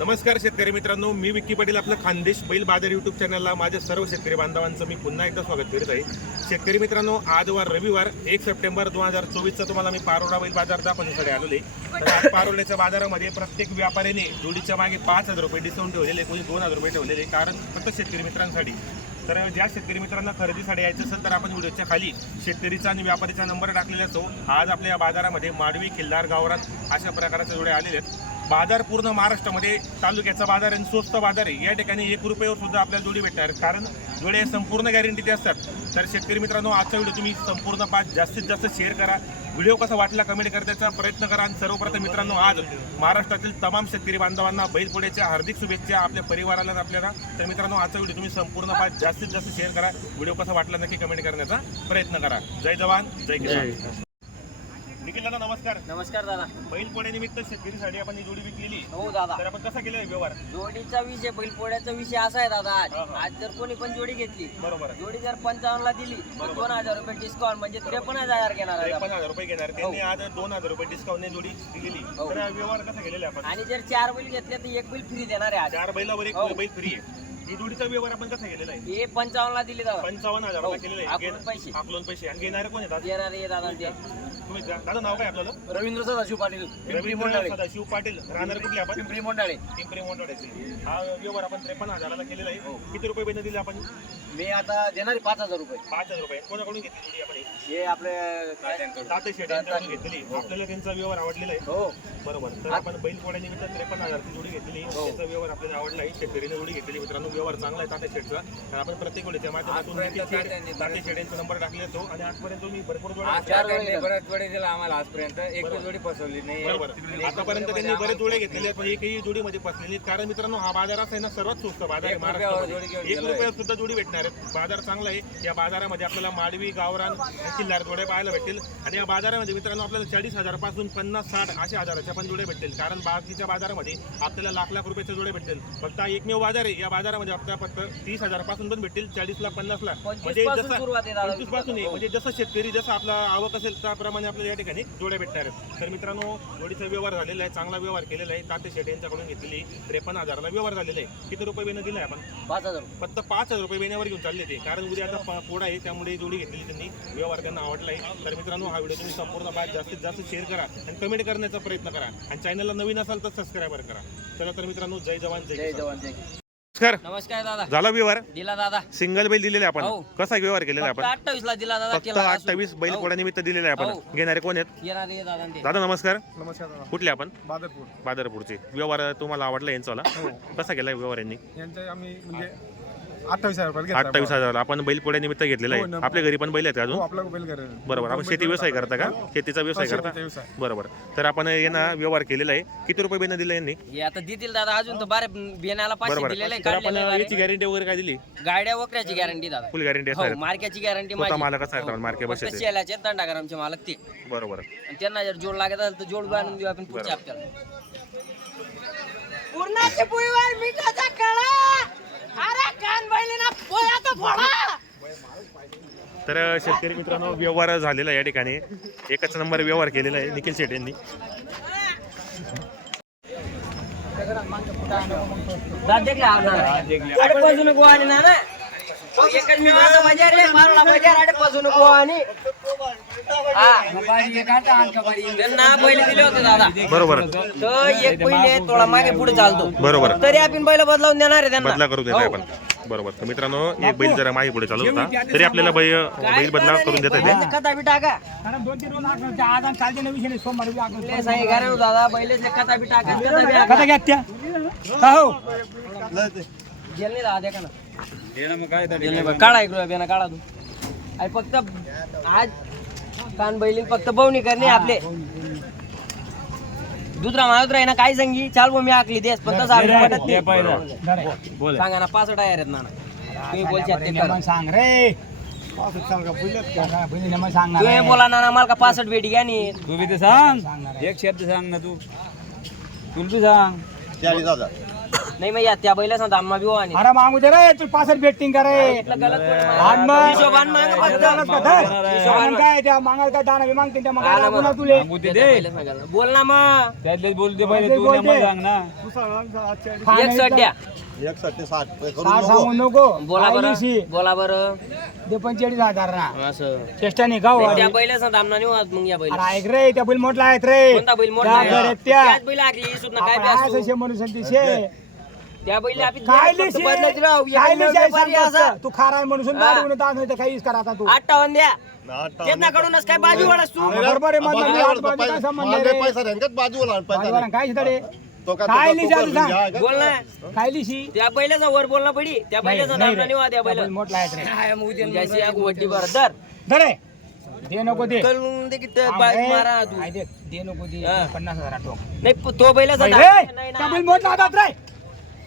नमस्कार शेतकरी मित्रांनो मी विक्की पाटील आपलं खानदेश बैल बाजार युट्यूब चॅनलला माझ्या सर्व शेतकरी बांधवांचं मी पुन्हा एकदा स्वागत करीत आहे. शेतकरी मित्रांनो आजवार रविवार एक सप्टेंबर दोन हजार चोवीसचा तुम्हाला मी पारोडा बैल बाजार दाखवण्यासाठी आलेले तर आज पारोड्याच्या बाजारामध्ये प्रत्येक व्यापाऱ्याने जोडीच्या मागे पाच हजार रुपये डिस्काउंट ठेवलेले कोणी दोन हजार रुपये ठेवलेले कारण फक्त शेतकरी मित्रांसाठी. तर ज्या शेतकरी मित्रांना खरेदीसाठी यायचं असेल तर आपण व्हिडिओच्या खाली शेतकरीचा आणि व्यापारीचा नंबर टाकलेला असतो. आज आपल्या या बाजारामध्ये माडवी खिल्लार गावरान अशा प्रकारचे जोड्या आलेले आहेत. बाजार पूर्ण महाराष्ट्रामध्ये तालुक्याचा बाजार आणि स्वस्त बाजार आहे. या ठिकाणी एक रुपयावर सुद्धा आपल्याला जोडी भेटणार. कारण जोडे संपूर्ण गॅरंटीचे असतात. तर शेतकरी मित्रांनो आजचा व्हिडिओ तुम्ही संपूर्ण पाच जास्तीत जास्त शेअर करा. व्हिडिओ कसा वाटला कमेंट करण्याचा प्रयत्न करा. आणि सर्वप्रथम मित्रांनो आज महाराष्ट्रातील तमाम शेतकरी बांधवांना बैलपोड्याच्या हार्दिक शुभेच्छा आपल्या परिवाराला आपल्याला. तर मित्रांनो आजचा व्हिडिओ तुम्ही संपूर्ण पाच जास्तीत जास्त शेअर करा. व्हिडिओ कसा वाटला नक्की कमेंट करण्याचा प्रयत्न करा. जय जवान जय किसान. निखिल दादा नमस्कार. नमस्कार दादा. बैलपोड्यानिमित्त शेतकरीसाठी आपण ही जोडी विकलेली. हो दादा. तर आपण कसा केला व्यवहार? जोडीचा विषय बैलपोळ्याचा विषय असा आहे दादा आज. हा, हा. आज जर कोणी पण जोडी घेतली बरोबर. जोडी जर पंचावन्न ला दिली तर दोन हजार रुपये डिस्काउंट म्हणजे त्रेपन्न हजार घेणार आहे त्रेपन्न. हजार रुपये घेणार. त्यांनी आज दोन हजार रुपये डिस्काउंटने जोडी दिलेली. हो. तर व्यवहार कसा केलेला आहे आपण? आणि जर चार बैल घेतले तर एक बैल फ्री देणार आहे आज. चार बैलावर एक हो. बैल फ्री आहे. ही जोडीचा व्यवहार आपण कसा केलेला आहे? हे पंचावन्न ला दिली दादा. पंचावन्न हजाराला हो. केलेला आकलून आहे पैसे. आपलोन पैसे. आणि घेणारे कोण येतात देणार आहे दादा ते. तुम्ही जा- दादा नाव काय आपल्याला? रवींद्र सदाशिव पाटील. रवींद्र सदाशिव पाटील. राहणार कुठले आपण? पिंपरी मोंडाळे पिंपरी मोठवाड्याचे हा व्यवहार आपण त्रेपन्न हजाराला केलेला आहे. किती रुपये बेन दिले आपण? मी आता देणार आहे पाच हजार रुपये. पाच हजार रुपये. कोणाकडून घेतली जोडी आपण ही? हे आपले ताते शेट यांच्याकडून घेतलेली आपल्याला त्यांचा व्यवहार आवडलेला आहे. हो. बरोबर. तर आपण बैल पोळ्यानिमित्त त्रेपन्न हजारची जोडी घेतलेली त्याचा व्यवहार आपल्याला आवडला आहे. शेतकरीने जोडी घेतलेली मित्रांनो व्यवहार चांगला आहे तात्या शेटचा आणि आपण प्रत्येक माध्यमातून निखिल शेट, तात्या शेट यांचा नंबर टाकले तो. आणि आजपर्यंत मी भरपूर चार जोडे बऱ्याच जोडी दिला आम्हाला आजपर्यंत. एक जोडी फसवली नाही. बरोबर. आतापर्यंत त्यांनी बरेच जोडे घेतलेले आहेत पण एकही जोडीमध्ये फसलेली नाहीत. कारण मित्रांनो हा बाजार असा आहे ना सर्वात स्वस्त बाजार आहे एक रुपयावर जोडी महाराष्ट्रामध्ये घेऊन एक रुपयात सुद्धा जोडी भेटणार आहेत. बाजार चांगला आहे. या बाजारामध्ये आपल्याला माडवी गावरान आणि किल्लार जोड्या पाहायला भेटतील. आणि या बाजारामध्ये मित्रांनो आपल्याला चाळीस हजारपासून पन्नास साठ अशा हजाराच्या पण जोड्या भेटतील. कारण बाकीच्या बाजारामध्ये आपल्याला लाख लाख रुपयाच्या जोड्या भेटतील. फक्त हा एकमेव बाजार आहे. या बाजारामध्ये आपल्याला फक्त तीस हजारपासून पण भेटतील चाळीस ला पन्नास ला म्हणजे जसं. पंचवीसपासून आहे म्हणजे जसं शेतकरी जसं आपला आवक असेल त्याप्रमाणे आपल्याला या ठिकाणी जोड्या भेटणार आहेत. तर मित्रांनो जोडीचा व्यवहार झालेला आहे चांगला व्यवहार केलेला आहे. ताते शेट यांच्याकडून घेतलेली त्रेपन्न हजाराला व्यवहार झालेला आहे. किती रुपये बेनं दिलाय आपण? पाच हजार फक्त पाच हजार रुपये बेण्यावर घेऊन चालले ते. कारण उद्या आता प- पोळा आहे त्यामुळे जोडी घेतलेली त्यांनी. व्यवहार त्यांना आवडला आहे. तर मित्रांनो हा व्हिडिओ तुम्ही संपूर्ण पाच जास्तीत जास्त शेअर करा आणि कमेंट करण्याचा प्रयत्न करा. आणि चॅनलला नवीन असाल तर सबस्क्राईबर करा. चला तर मित्रांनो जय जवान जय. जवान जय. नमस्कार. नमस्कार दादा. झाला व्यवहार? दिला दादा. सिंगल बैल दिलेला आहे हो. आपण कसा व्यवहार केलेला आहे आपण? अठ्ठावीस ला दिला दादा फक्त केला. अठ्ठावीस बैल हो. पोळ्यानिमित्त दिलेले आहे हो. आपण घेणारे कोण आहेत? येणार आहे दादा ते दादा नमस्कार. नमस्कार दादा. कुठले आपण? बादरपूर. बाजारपूरचे व्यवहार तुम्हाला आवडला यांचा हो. कसा केला व्यवहार यांनी? यांचे आम्ही म्हणजे अठ्ठावीस हजार रुपये घेतला अठ्ठावीस हजार. आपण बैल पोळ्यानिमित्त घेतलेला हो, आहे ना. आपल्या घरी पण बैल आहेत का हो अजून? आपला बैल घर. बरोबर. आपण शेती व्यवसाय करता का? शेतीचा व्यवसाय करता? शेतीचा व्यवसाय. बरोबर. तर आपण यांना व्यवहार केलेला आहे. किती रुपये बेनं दिलं यांनी? हे आता देतील दादा अजून तर बारे बेनाला पाचशे बरोबर. दिलेले तर आपण काढलेले याची गॅरंटी वगैरे काय दिली? गाड्या वकऱ्याची गॅरंटी दादा. फुल गॅरंटी हो असणार मार्क्याची गॅरंटी स्वतः मालक असणार मार्के फक्त बसेचे शेल्याचे दंडागरामचे मालक ते. बरोबर. आणि त्यांना जर जोड लागत असेल तर जोड आणून देऊ आपण पुढच्या हप्त्याला. पूर्णाची पुईवर मिठाचा कळा अरे कान बैलीना पोयाचा फोडा तर शेतकरी मित्रांनो व्यवहार झालेला आहे या ठिकाणी. एकच नंबर व्यवहार केलेला आहे निखिल शेट यांनी. हा बरोबर. तर एक पहिले थोडा मागे पुढे चालतो. बरोबर. तरी आपण बैल बदलावून देणार आहे त्यांना. बदला करू देत आपण. बरोबर. तर मित्रांनो एक बैल जरा मागे पुढे चालू होता. तरी आपल्याला बैल बैल बदला करून देता येते. हो दादा बैलेच खता बी टाका बा. काढा इकडं बेना काढा तू. आणि फक्त आज कान बैलीन फक्त बवणी करणे आपले. दुसरा माणूस राही ना काय सांगी? चाल बो मी आखली देस पण तसं आपल्याला वाटत नाही. सांगा ना पाच टायर आहेत ना तुम्ही बोलशात ते करा. सांग रे. तुम्ही बोला ना आम्हाला का पासष्ट भेटी घ्या नी? तू बी तर सांग. एक शब्द सांग ना तू. तू बी सांग. नाही मग या त्या बैलाचा दाम बी आणि अरे मागू दे रे तू पासष्ट बेटिंग करे. आणि मग. हिशोबान माग फक्त. काय त्या मागायला काय दाना बी मागते त्या मागायला लागू ना तुले. बैला सांगायला. बोल ना मग. ते बोलते. एक सड्या साठ सांगू नको. बोला बरं. बोला बरं. ते पंचेचाळीस हजार ना. असं. चेष्टाने गाव त्या बैलाचा दाम नाही होत मग या बैल. अरे ऐक रे त्या बैल मोठला आहेत रे. कोणता बैल मोठा त्या आहे? घरात त्या. त्याच बैल आखली सुद्धा काय बी आपण असो. असं म्हणून सांगते शे. त्या बैल आपण काय फक्त लिशी? बदलत राहू. या काय बैलावर लिशी आहे व्यापारी सांगतो असा. तू खारा आहे म्हणून हा. दाढी दाख नाही तर काहीच करा आता तू. अठ्ठावन्न द्या. त्यांच्याकडूनच काय बाजू वाढस तू बरोबर आहे माझा मी हात बाजू काय संबंध आहे? रे? बाजूवाला काय शिताडे काय लिशी आहे तू सांग? बोल ना. काय लिशी त्या बैलाचा वर बोलला पडी. त्या बैलाचा नाही दाम रे. नाही होत त्या त्या बैल. बैल मोठला आहेत रे. जैसे एक वड्डी भर दर धरे. दे नको दे. करून दे की ते थांब बाईक रे. मारा तू. काय दे. दे नको दे. हा. पन्नास हजार ठोक. नाही तो बैलाचा नाही नाही मोठला होतात रे.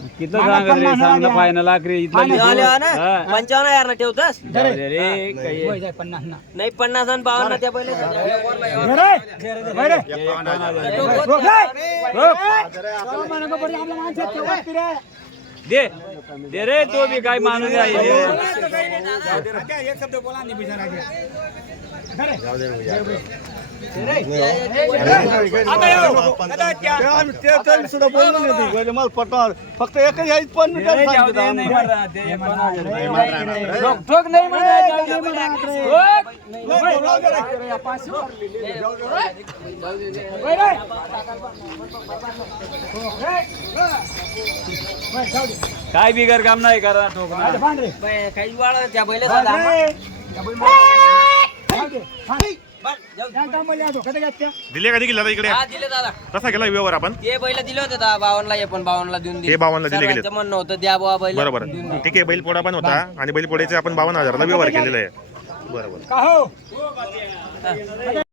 ये रे. वय रे. काय ते करणार त्या बैलाचा दाम नाही होत. मागं करा ना. कितलं मागं सांगत रे पन्नास सांग ना हजार फायनल हो हा. पंचावन्न हजार ना ठेवतस रे काही पन्नास ना नाही पन्नास आणि बावन्न त्या रे. दे दे रे तो बी काय माणूस आहे एक शब्द बोला नाही. फक्त एकच यायच पण. काय बिगर काम नाही करा ठोक काही वाढ. त्या बैल दिले का दिला इकडे? हा दिले दादा. कसा केला व्यवहार आपण? ते बैल दिले होते दहा बावनला हे पण बावनला देऊन दिले. हे 52 ला दिले गेले. म्हणणं होतं द्या बुवा बैल. बरोबर. ठीक आहे बैलपोडा पण होता आणि बैलपोड्याचे आपण बावन्न हजारला व्यवहार केलेला आहे. बरोबर. का हो.